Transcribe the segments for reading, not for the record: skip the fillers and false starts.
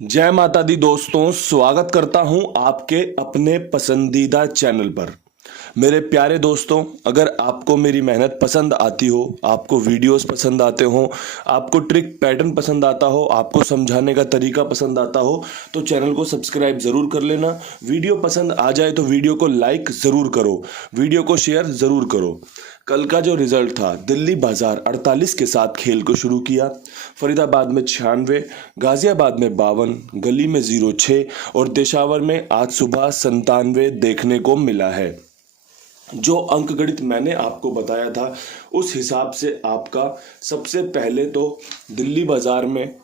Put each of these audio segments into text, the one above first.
जय माता दी दोस्तों, स्वागत करता हूं आपके अपने पसंदीदा चैनल पर। मेरे प्यारे दोस्तों, अगर आपको मेरी मेहनत पसंद आती हो, आपको वीडियोस पसंद आते हो, आपको ट्रिक पैटर्न पसंद आता हो, आपको समझाने का तरीका पसंद आता हो, तो चैनल को सब्सक्राइब ज़रूर कर लेना। वीडियो पसंद आ जाए तो वीडियो को लाइक ज़रूर करो, वीडियो को शेयर ज़रूर करो। कल का जो रिजल्ट था, दिल्ली बाजार 48 के साथ खेल को शुरू किया। फरीदाबाद में 96, गाजियाबाद में 52, गली में 06 और पेशावर में आज सुबह 97 देखने को मिला है। जो अंक गणित मैंने आपको बताया था उस हिसाब से आपका सबसे पहले तो दिल्ली बाजार में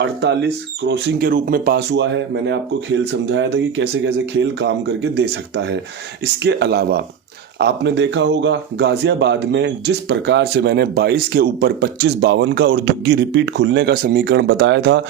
48 क्रॉसिंग के रूप में पास हुआ है। मैंने आपको खेल समझाया था कि कैसे कैसे खेल काम करके दे सकता है। इसके अलावा आपने देखा होगा गाजियाबाद में जिस प्रकार से मैंने 22 के ऊपर 25 52 का और दुग्गी रिपीट खुलने का समीकरण बताया था,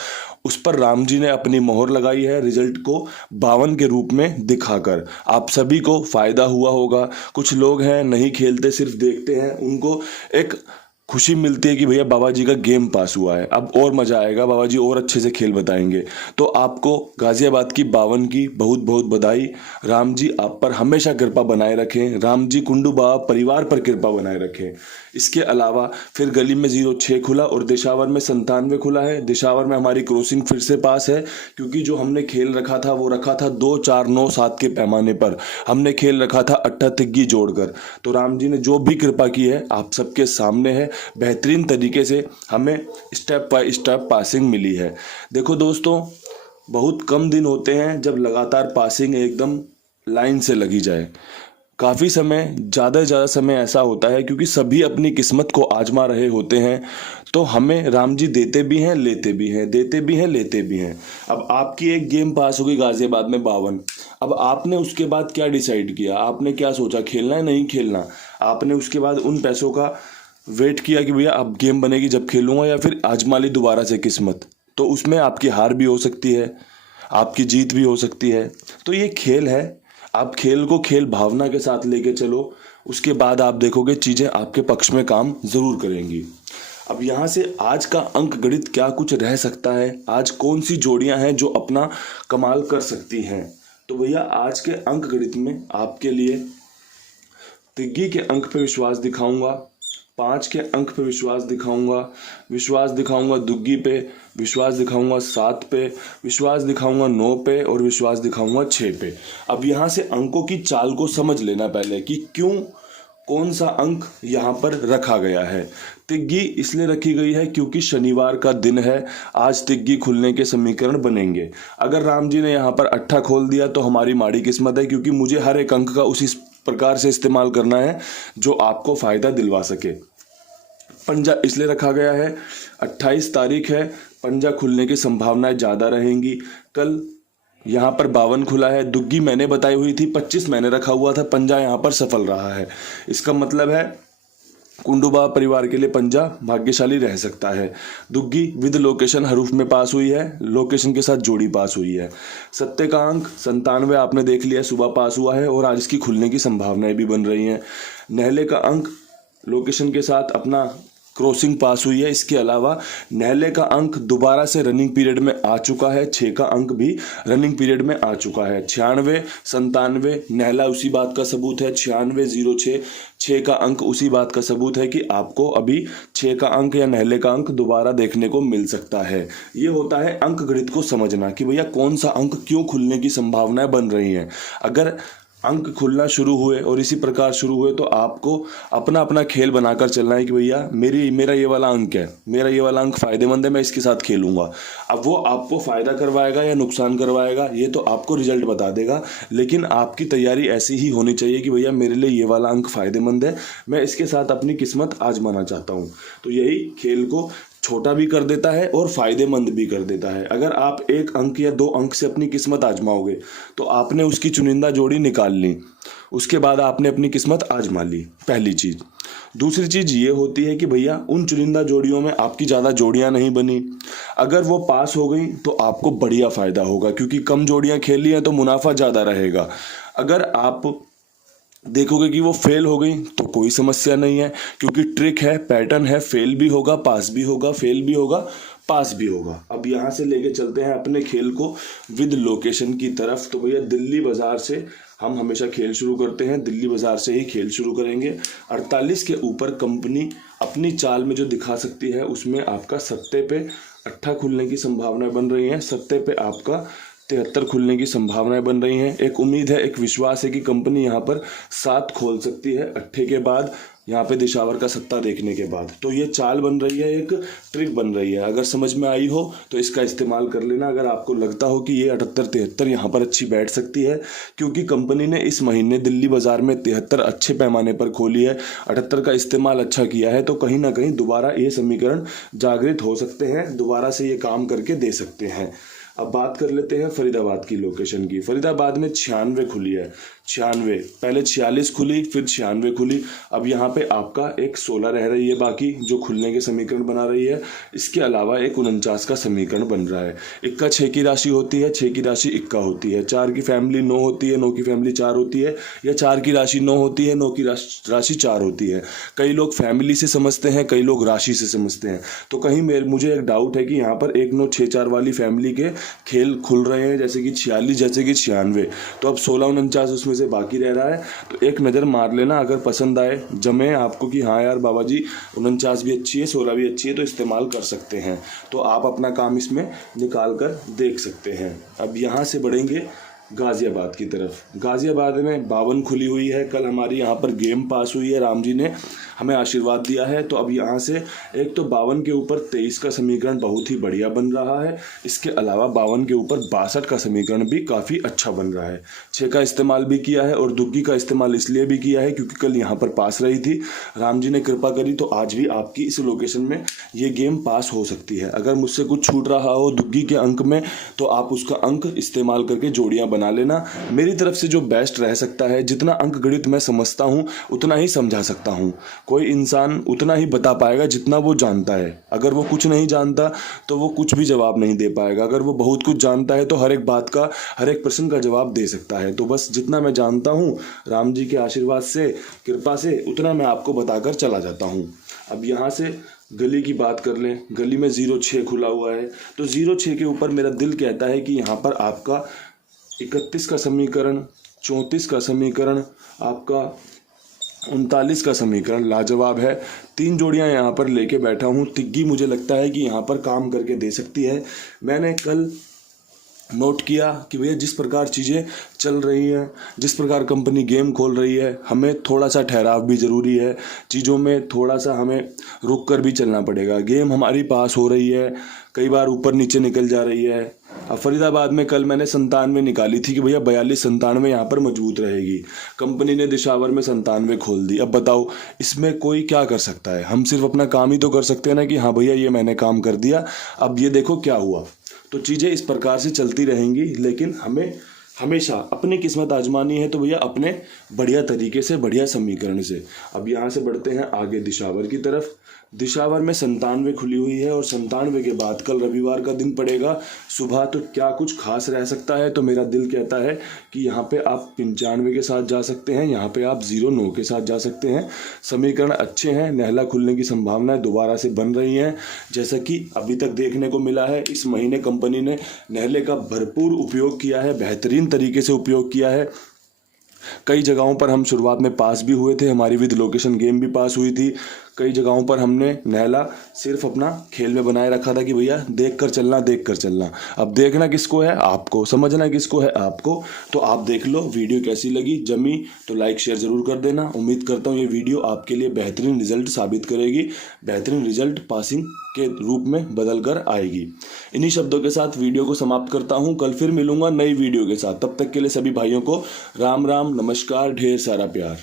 उस पर राम जी ने अपनी मोहर लगाई है रिजल्ट को 52 के रूप में दिखाकर। आप सभी को फायदा हुआ होगा। कुछ लोग हैं नहीं खेलते, सिर्फ देखते हैं, उनको एक खुशी मिलती है कि भैया बाबा जी का गेम पास हुआ है, अब और मजा आएगा, बाबा जी और अच्छे से खेल बताएंगे। तो आपको गाजियाबाद की 52 की बहुत बहुत बधाई। राम जी आप पर हमेशा कृपा बनाए रखें, राम जी कुंडू बाबा परिवार पर कृपा बनाए रखें। इसके अलावा फिर गली में 06 खुला और देशावर में 97 खुला है। देशावर में हमारी क्रॉसिंग फिर से पास है, क्योंकि जो हमने खेल रखा था वो रखा था 2 4 9 7 के पैमाने पर। हमने खेल रखा था अट्ठा तिग्गी जोड़कर। तो राम जी ने जो भी कृपा की है आप सबके सामने है। बेहतरीन तरीके से हमें स्टेप बाय स्टेप पासिंग मिली है। देखो दोस्तों, बहुत कम दिन होते हैं जब लगातार पासिंग एकदम लाइन से लगी जाए। काफ़ी समय, ज़्यादा से ज़्यादा समय ऐसा होता है क्योंकि सभी अपनी किस्मत को आजमा रहे होते हैं। तो हमें राम जी देते भी हैं, लेते भी हैं, देते भी हैं, लेते भी हैं। अब आपकी एक गेम पास हो गई गाजियाबाद में 52। अब आपने उसके बाद क्या डिसाइड किया? आपने क्या सोचा, खेलना है नहीं खेलना? आपने उसके बाद उन पैसों का वेट किया कि भैया अब गेम बनेगी जब खेलूंगा, या फिर आजमा ली दोबारा से किस्मत। तो उसमें आपकी हार भी हो सकती है, आपकी जीत भी हो सकती है। तो ये खेल है, आप खेल को खेल भावना के साथ लेके चलो, उसके बाद आप देखोगे चीज़ें आपके पक्ष में काम ज़रूर करेंगी। अब यहाँ से आज का अंक गणित क्या कुछ रह सकता है, आज कौन सी जोड़ियाँ हैं जो अपना कमाल कर सकती हैं। तो भैया आज के अंक गणित में आपके लिए तिग्गी के अंक पे विश्वास दिखाऊंगा, 5 के अंक पे विश्वास दिखाऊंगा दुग्गी पे, विश्वास दिखाऊंगा 7 पे, विश्वास दिखाऊंगा 9 पे और विश्वास दिखाऊंगा 6 पे। अब यहाँ से अंकों की चाल को समझ लेना पहले कि क्यों कौन सा अंक यहाँ पर रखा गया है। तिग्गी इसलिए रखी गई है क्योंकि शनिवार का दिन है, आज तिग्गी खुलने के समीकरण बनेंगे। अगर राम जी ने यहाँ पर अट्ठा खोल दिया तो हमारी माड़ी किस्मत है, क्योंकि मुझे हर एक अंक का उसी प्रकार से इस्तेमाल करना है जो आपको फायदा दिलवा सके। पंजा इसलिए रखा गया है, 28 तारीख है, पंजा खुलने की संभावनाएं ज़्यादा रहेंगी। कल यहाँ पर 52 खुला है, दुग्गी मैंने बताई हुई थी, 25 मैंने रखा हुआ था, पंजा यहाँ पर सफल रहा है। इसका मतलब है कुंडुबा परिवार के लिए पंजा भाग्यशाली रह सकता है। दुग्गी विद लोकेशन हरूफ में पास हुई है, लोकेशन के साथ जोड़ी पास हुई है। सत्ते का अंक 97 आपने देख लिया, सुबह पास हुआ है और आज इसकी खुलने की संभावनाएं भी बन रही हैं। नहले का अंक लोकेशन के साथ अपना क्रॉसिंग पास हुई है। इसके अलावा नहले का अंक दोबारा से रनिंग पीरियड में आ चुका है, 6 का अंक भी रनिंग पीरियड में आ चुका है। 96 97 नहला उसी बात का सबूत है, 96 06 6 का अंक उसी बात का सबूत है कि आपको अभी 6 का अंक या नहले का अंक दोबारा देखने को मिल सकता है। ये होता है अंक गणित को समझना कि भैया कौन सा अंक क्यों खुलने की संभावनाएं बन रही हैं। अगर अंक खुलना शुरू हुए और इसी प्रकार शुरू हुए तो आपको अपना अपना खेल बनाकर चलना है कि भैया मेरा ये वाला अंक है, मेरा ये वाला अंक फायदेमंद है, मैं इसके साथ खेलूंगा। अब वो आपको फायदा करवाएगा या नुकसान करवाएगा ये तो आपको रिजल्ट बता देगा, लेकिन आपकी तैयारी ऐसी ही होनी चाहिए कि भैया मेरे लिए ये वाला अंक फायदेमंद है, मैं इसके साथ अपनी किस्मत आजमाना चाहता हूँ। तो यही खेल को छोटा भी कर देता है और फायदेमंद भी कर देता है। अगर आप 1 अंक या 2 अंक से अपनी किस्मत आजमाओगे तो आपने उसकी चुनिंदा जोड़ी निकाल ली, उसके बाद आपने अपनी किस्मत आजमा ली, पहली चीज़। दूसरी चीज़ ये होती है कि भैया उन चुनिंदा जोड़ियों में आपकी ज़्यादा जोड़ियां नहीं बनी, अगर वो पास हो गई तो आपको बढ़िया फ़ायदा होगा, क्योंकि कम जोड़ियां खेली हैं तो मुनाफा ज़्यादा रहेगा। अगर आप देखोगे कि वो फेल हो गई तो कोई समस्या नहीं है, क्योंकि ट्रिक है, पैटर्न है, फेल भी होगा, पास भी होगा, फेल भी होगा, पास भी होगा। अब यहाँ से लेके चलते हैं अपने खेल को विद लोकेशन की तरफ। तो भैया दिल्ली बाज़ार से हम हमेशा खेल शुरू करते हैं, दिल्ली बाज़ार से ही खेल शुरू करेंगे। 48 के ऊपर कंपनी अपनी चाल में जो दिखा सकती है उसमें आपका सत्ते पे 8 खुलने की संभावनाएं बन रही हैं, सत्ते पे आपका 73 खुलने की संभावनाएं बन रही हैं। एक उम्मीद है, एक विश्वास है कि कंपनी यहाँ पर 7 खोल सकती है 8 के बाद, यहाँ पे दिशावर का सत्ता देखने के बाद। तो ये चाल बन रही है, एक ट्रिक बन रही है। अगर समझ में आई हो तो इसका इस्तेमाल कर लेना। अगर आपको लगता हो कि ये 78-73 यहाँ पर अच्छी बैठ सकती है, क्योंकि कंपनी ने इस महीने दिल्ली बाजार में 73 अच्छे पैमाने पर खोली है, 78 का इस्तेमाल अच्छा किया है, तो कहीं ना कहीं दोबारा ये समीकरण जागृत हो सकते हैं, दोबारा से ये काम करके दे सकते हैं। अब बात कर लेते हैं फरीदाबाद की लोकेशन की। फरीदाबाद में 96 खुली है, 96, पहले 46 खुली, फिर 96 खुली। अब यहाँ पे आपका एक 16 रह रही है बाकी, जो खुलने के समीकरण बना रही है। इसके अलावा एक 49 का समीकरण बन रहा है। इक्का 6 की राशि होती है, 6 की राशि इक्का होती है, 4 की फैमिली 9 होती है, 9 की फैमिली 4 होती है, या 4 की राशि 9 होती है, 9 की राशि 4 होती है। कई लोग फैमिली से समझते हैं, कई लोग राशि से समझते हैं। तो कहीं मुझे एक डाउट है कि यहाँ पर 1 9 6 4 वाली फैमिली के खेल खुल रहे हैं, जैसे कि 46, जैसे कि 96। तो अब 16 49 उसमें से बाकी रह रहा है। तो एक नज़र मार लेना, अगर पसंद आए, जमे आपको कि हाँ यार बाबा जी 49 भी अच्छी है, 16 भी अच्छी है, तो इस्तेमाल कर सकते हैं। तो आप अपना काम इसमें निकाल कर देख सकते हैं। अब यहाँ से बढ़ेंगे गाज़ियाबाद की तरफ। गाज़ियाबाद में 52 खुली हुई है। कल हमारी यहाँ पर गेम पास हुई है, राम जी ने हमें आशीर्वाद दिया है। तो अब यहाँ से एक तो 52 के ऊपर 23 का समीकरण बहुत ही बढ़िया बन रहा है। इसके अलावा 52 के ऊपर 62 का समीकरण भी काफ़ी अच्छा बन रहा है। 6 का इस्तेमाल भी किया है, और दुग्गी का इस्तेमाल इसलिए भी किया है क्योंकि कल यहाँ पर पास रही थी, राम जी ने कृपा करी, तो आज भी आपकी इस लोकेशन में ये गेम पास हो सकती है। अगर मुझसे कुछ छूट रहा हो दुग्गी के अंक में, तो आप उसका अंक इस्तेमाल करके जोड़ियाँ बना लेना। मेरी तरफ से जो बेस्ट रह सकता है, जितना अंक गणित मैं समझता हूँ उतना ही समझा सकता हूँ। कोई इंसान उतना ही बता पाएगा जितना वो जानता है। अगर वो कुछ नहीं जानता तो वो कुछ भी जवाब नहीं दे पाएगा। अगर वो बहुत कुछ जानता है तो हर एक बात का, हर एक प्रश्न का जवाब दे सकता है। तो बस जितना मैं जानता हूँ राम जी के आशीर्वाद से, कृपा से, उतना मैं आपको बताकर चला जाता हूँ। अब यहाँ से गली की बात कर लें। गली में 06 खुला हुआ है। तो 06 के ऊपर मेरा दिल कहता है कि यहाँ पर आपका 31 का समीकरण, 34 का समीकरण, आपका 39 का समीकरण लाजवाब है। 3 जोड़ियां यहाँ पर लेके बैठा हूँ। तिग्गी मुझे लगता है कि यहाँ पर काम करके दे सकती है। मैंने कल नोट किया कि भैया जिस प्रकार चीज़ें चल रही हैं, जिस प्रकार कंपनी गेम खोल रही है, हमें थोड़ा सा ठहराव भी ज़रूरी है। चीज़ों में थोड़ा सा हमें रुक कर भी चलना पड़ेगा। गेम हमारी पास हो रही है, कई बार ऊपर नीचे निकल जा रही है। अब फरीदाबाद में कल मैंने 97 निकाली थी कि भैया 42-97 यहाँ पर मजबूत रहेगी। कंपनी ने दिशावर में 97 खोल दी। अब बताओ इसमें कोई क्या कर सकता है? हम सिर्फ अपना काम ही तो कर सकते हैं ना, कि हाँ भैया ये मैंने काम कर दिया, अब ये देखो क्या हुआ। तो चीज़ें इस प्रकार से चलती रहेंगी, लेकिन हमें हमेशा अपनी किस्मत आजमानी है, तो भैया अपने बढ़िया तरीके से, बढ़िया समीकरण से। अब यहाँ से बढ़ते हैं आगे दिशावर की तरफ। दिशावर में 97 खुली हुई है, और 97 के बाद कल रविवार का दिन पड़ेगा सुबह, तो क्या कुछ खास रह सकता है? तो मेरा दिल कहता है कि यहाँ पे आप 95 के साथ जा सकते हैं, यहाँ पे आप 09 के साथ जा सकते हैं। समीकरण अच्छे हैं, नहला खुलने की संभावनाएं दोबारा से बन रही हैं। जैसा कि अभी तक देखने को मिला है, इस महीने कंपनी ने नहले का भरपूर उपयोग किया है, बेहतरीन तरीके से उपयोग किया है। कई जगहों पर हम शुरुआत में पास भी हुए थे, हमारी विद लोकेशन गेम भी पास हुई थी। कई जगहों पर हमने नहला सिर्फ अपना खेल में बनाए रखा था कि भैया देख कर चलना, देख कर चलना। अब देखना किसको है? आपको। समझना किसको है? आपको। तो आप देख लो वीडियो कैसी लगी, जमी तो लाइक शेयर ज़रूर कर देना। उम्मीद करता हूँ ये वीडियो आपके लिए बेहतरीन रिजल्ट साबित करेगी, बेहतरीन रिजल्ट पासिंग के रूप में बदल कर आएगी। इन्हीं शब्दों के साथ वीडियो को समाप्त करता हूँ। कल फिर मिलूंगा नई वीडियो के साथ। तब तक के लिए सभी भाइयों को राम राम, नमस्कार, ढेर सारा प्यार।